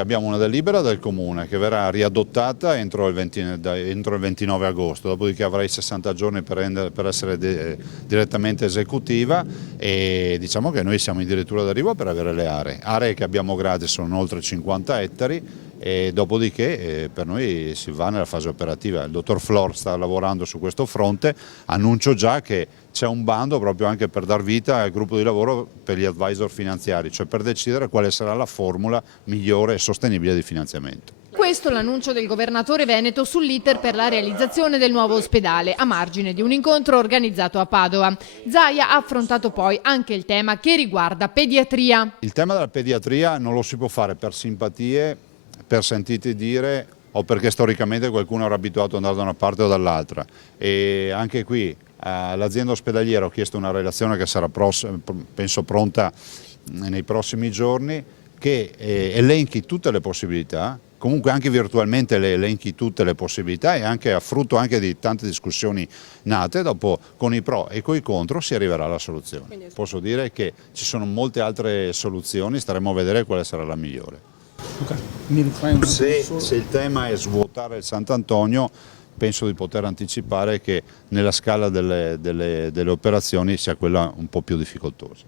Abbiamo una delibera del Comune che verrà riadottata entro il 29 agosto, dopodiché avrai 60 giorni per essere direttamente esecutiva e diciamo che noi siamo addirittura d'arrivo per avere le aree che abbiamo gratis sono oltre 50 ettari e dopodiché per noi si va nella fase operativa. Il dottor Flor sta lavorando su questo fronte, annuncio già che c'è un bando proprio anche per dar vita al gruppo di lavoro per gli advisor finanziari, cioè per decidere quale sarà la formula migliore e sostenibile di finanziamento. Questo l'annuncio del governatore veneto sull'iter per la realizzazione del nuovo ospedale, a margine di un incontro organizzato a Padova. Zaia ha affrontato poi anche il tema che riguarda pediatria. Il tema della pediatria non lo si può fare per simpatie, per sentiti dire o perché storicamente qualcuno era abituato ad andare da una parte o dall'altra. E anche qui all'azienda ospedaliera ho chiesto una relazione che sarà penso pronta nei prossimi giorni, che elenchi tutte le possibilità, comunque anche virtualmente le elenchi tutte le possibilità e anche a frutto anche di tante discussioni nate, dopo con i pro e con i contro si arriverà alla soluzione. Posso dire che ci sono molte altre soluzioni, staremo a vedere quale sarà la migliore. Se il tema è svuotare il Sant'Antonio, penso di poter anticipare che nella scala delle operazioni sia quella un po' più difficoltosa.